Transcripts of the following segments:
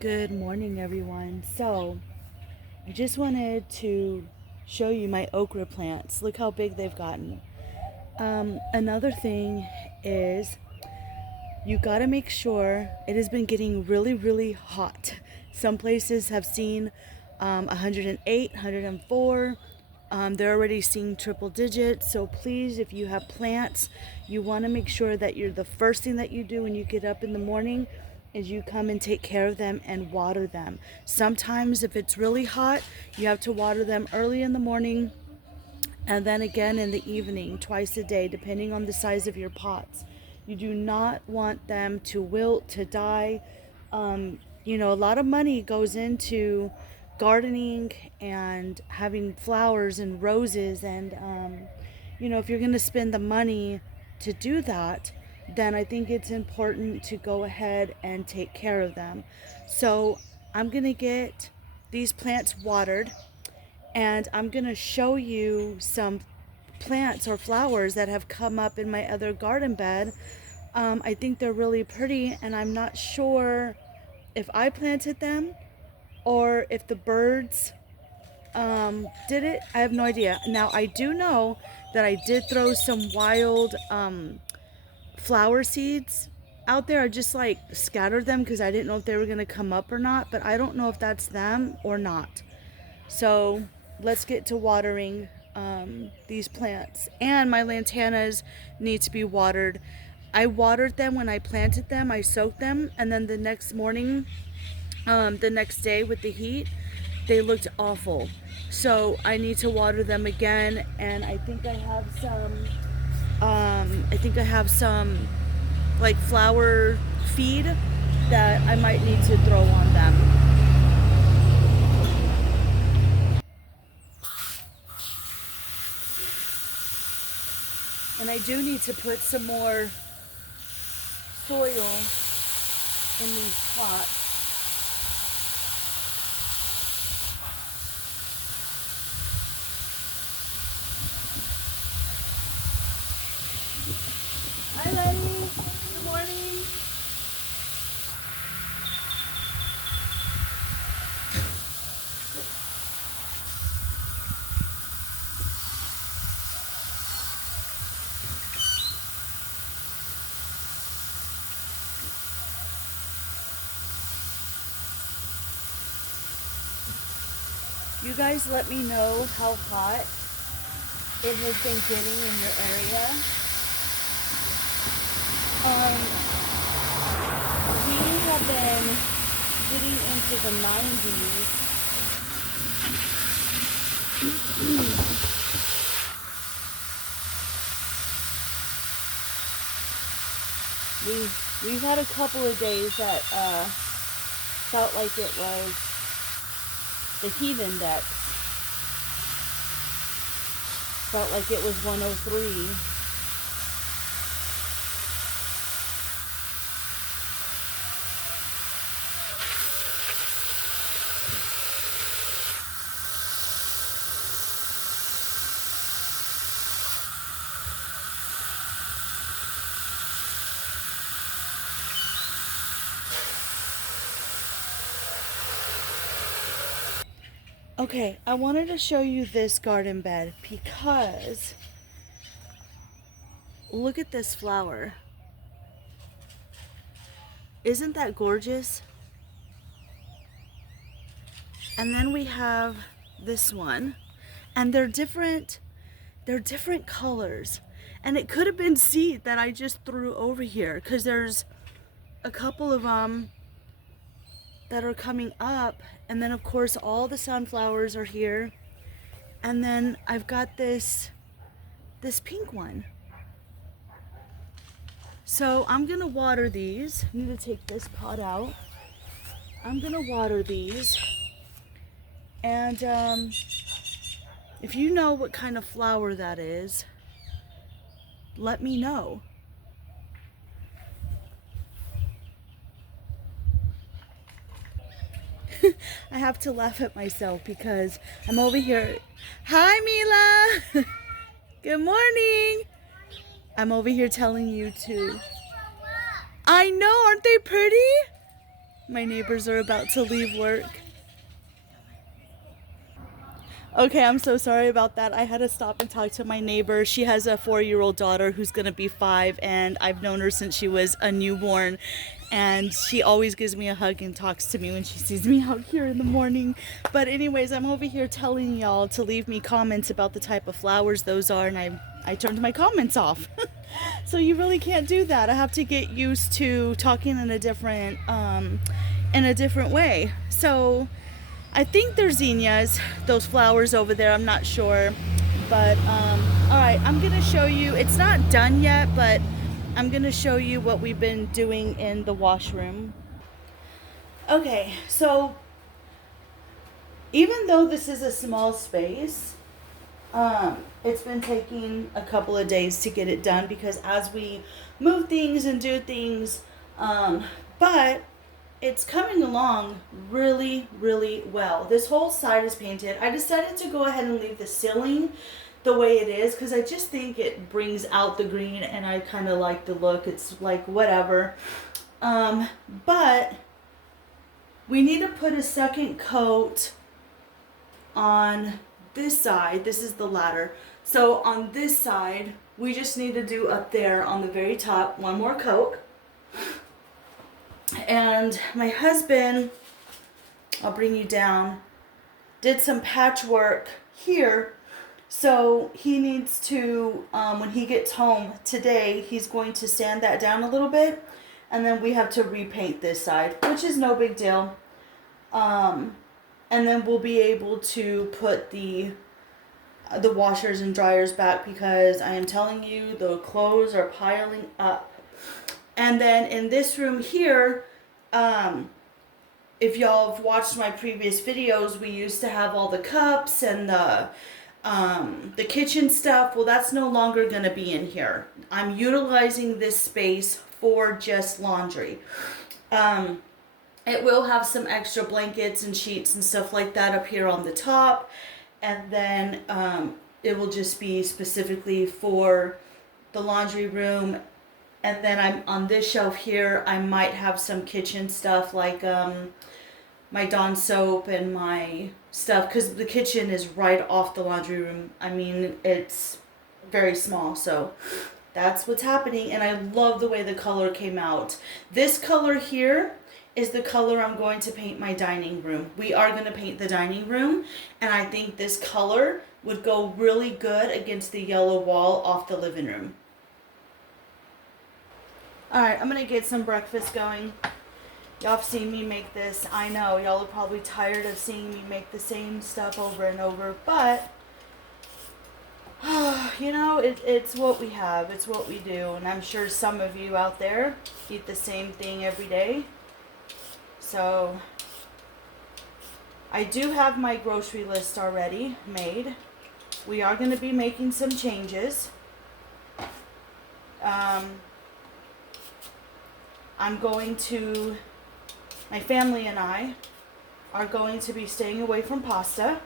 Good morning, everyone. So, I just wanted to show you my okra plants. Look how big they've gotten. Another thing is you got to make sure it has been getting really, really hot. Some places have seen 108, 104. They're already seeing triple digits. So please, if you have plants, you want to make sure that you're the first thing that you do when you get up in the morning is you come and take care of them and water them. Sometimes if it's really hot, you have to water them early in the morning and then again in the evening, twice a day, depending on the size of your pots. You do not want them to wilt, to die. A lot of money goes into gardening and having flowers and roses. And, if you're going to spend the money to do that, then I think it's important to go ahead and take care of them. So I'm going to get these plants watered and I'm going to show you some plants or flowers that have come up in my other garden bed. I think they're really pretty, and I'm not sure if I planted them or if the birds did it. I have no idea. Now, I do know that I did throw some wild flower seeds out there. I just like scattered them because I didn't know if they were going to come up or not, but I don't know if that's them or not. So let's get to watering these plants. And my lantanas need to be watered. I watered them when I planted them. I soaked them, and then the next morning, the next day with the heat, they looked awful. So I need to water them again. And I think I have some. Like flower feed that I might need to throw on them. And I do need to put some more soil in these pots. Hi, Lenny. Good morning. You guys let me know how hot it has been getting in your area. We have been getting into the 90s. We've had a couple of days that felt like it was the heat index. Felt like it was 103. Okay, I wanted to show you this garden bed because look at this flower. Isn't that gorgeous? And then we have this one, and they're different colors. And it could have been seed that I just threw over here because there's a couple of them that are coming up, and then of course all the sunflowers are here, and then I've got this pink one. So I'm gonna water these. I need to take this pot out. I'm gonna water these, and if you know what kind of flower that is, let me know. I have to laugh at myself because I'm over here. Hi, Mila. Good morning. I'm over here telling you to. I know, aren't they pretty? My neighbors are about to leave work. Okay, I'm so sorry about that. I had to stop and talk to my neighbor. She has a 4-year-old daughter who's gonna be 5, and I've known her since she was a newborn. And she always gives me a hug and talks to me when she sees me out here in the morning. But anyways, I'm over here telling y'all to leave me comments about the type of flowers those are, and I turned my comments off. So you really can't do that. I have to get used to talking in a different way. So I think they're zinnias, those flowers over there. I'm not sure. But, all right, I'm going to show you. It's not done yet, but I'm going to show you what we've been doing in the washroom. Okay, so even though this is a small space, it's been taking a couple of days to get it done because as we move things and do things, but it's coming along really, really well. This whole side is painted. I decided to go ahead and leave the ceiling the way it is because I just think it brings out the green and I kind of like the look. It's like whatever. But we need to put a second coat on this side. This is the ladder. So on this side, we just need to do up there on the very top one more coat. And my husband, I'll bring you down, did some patchwork here. So he needs to, when he gets home today, he's going to sand that down a little bit. And then we have to repaint this side, which is no big deal. And then we'll be able to put the washers and dryers back because I am telling you, the clothes are piling up. And then in this room here, if y'all have watched my previous videos, we used to have all the cups and the kitchen stuff. Well, that's no longer going to be in here. I'm utilizing this space for just laundry. It will have some extra blankets and sheets and stuff like that up here on the top. And then it will just be specifically for the laundry room. And then I'm on this shelf here, I might have some kitchen stuff like my Dawn soap and my stuff because the kitchen is right off the laundry room. I mean, it's very small, so that's what's happening. And I love the way the color came out. This color here is the color I'm going to paint my dining room. We are going to paint the dining room, and I think this color would go really good against the yellow wall off the living room. Alright, I'm going to get some breakfast going. Y'all have seen me make this. I know, y'all are probably tired of seeing me make the same stuff over and over, but, you know, it's what we have. It's what we do, and I'm sure some of you out there eat the same thing every day. So, I do have my grocery list already made. We are going to be making some changes. My family and I are going to be staying away from pasta.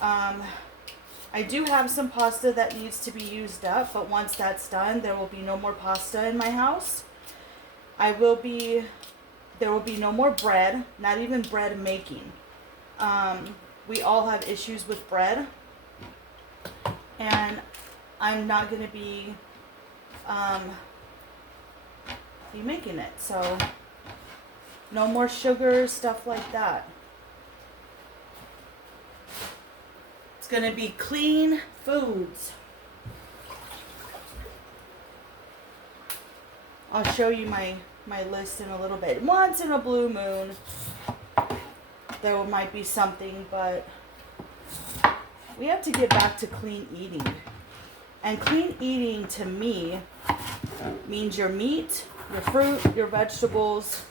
I do have some pasta that needs to be used up, but once that's done, there will be no more pasta in my house. There will be no more bread, not even bread making. We all have issues with bread, and I'm not going to be making it, so no more sugar, stuff like that. It's gonna be clean foods. I'll show you my list in a little bit. Once in a blue moon there might be something, but we have to get back to clean eating. And clean eating to me means your meat, your fruit, your vegetables,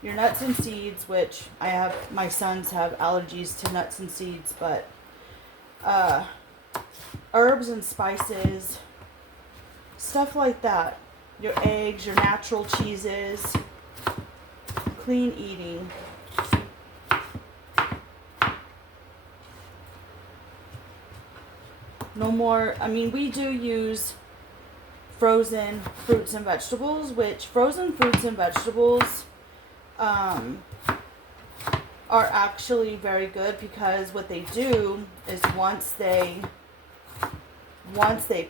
your nuts and seeds, which my sons have allergies to nuts and seeds, but herbs and spices, stuff like that. Your eggs, your natural cheeses, clean eating. No more, we do use frozen fruits and vegetables, which frozen fruits and vegetables um, are actually very good, because what they do is once they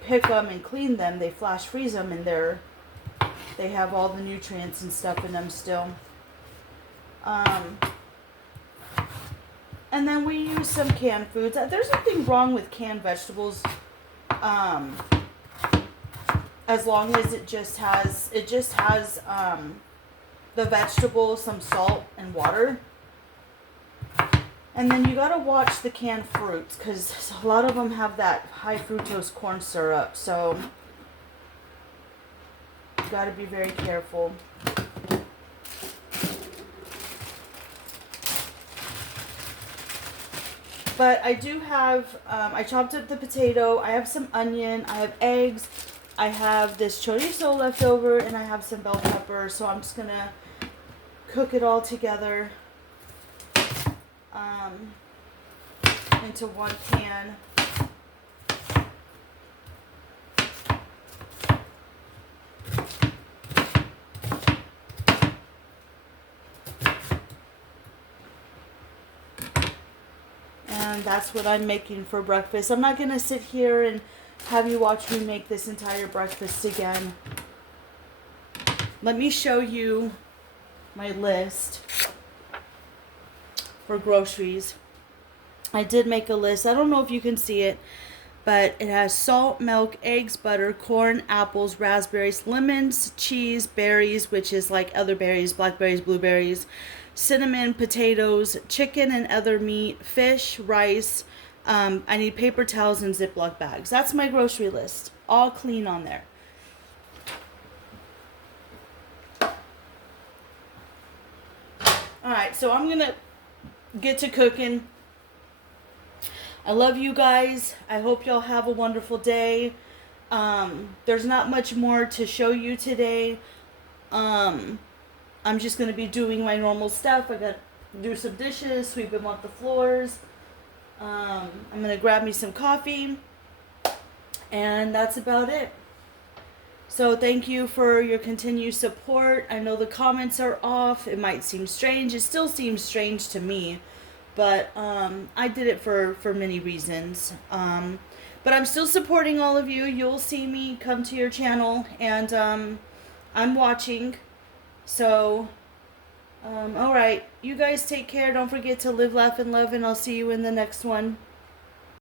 pick them and clean them, they flash freeze them, and they have all the nutrients and stuff in them still. And then we use some canned foods. There's nothing wrong with canned vegetables, as long as it just has the vegetables, some salt and water. And then you gotta watch the canned fruits, because a lot of them have that high fructose corn syrup, so you gotta be very careful. But I do have, I chopped up the potato, I have some onion, I have eggs, I have this chorizo left over, and I have some bell pepper, so I'm just gonna cook it all together into one pan. And that's what I'm making for breakfast. I'm not going to sit here and have you watch me make this entire breakfast again. Let me show you my list for groceries. I did make a list. I don't know if you can see it, but it has salt, milk, eggs, butter, corn, apples, raspberries, lemons, cheese, berries, which is like other berries, blackberries, blueberries, cinnamon, potatoes, chicken and other meat, fish, rice. I need paper towels and Ziploc bags. That's my grocery list. All clean on there. Alright, so I'm going to get to cooking. I love you guys. I hope y'all have a wonderful day. There's not much more to show you today. I'm just going to be doing my normal stuff. I got to do some dishes, sweep them off the floors. I'm going to grab me some coffee. And that's about it. So thank you for your continued support. I know the comments are off. It might seem strange. It still seems strange to me. But I did it for many reasons. But I'm still supporting all of you. You'll see me come to your channel. And I'm watching. So, alright. You guys take care. Don't forget to live, laugh, and love. And I'll see you in the next one.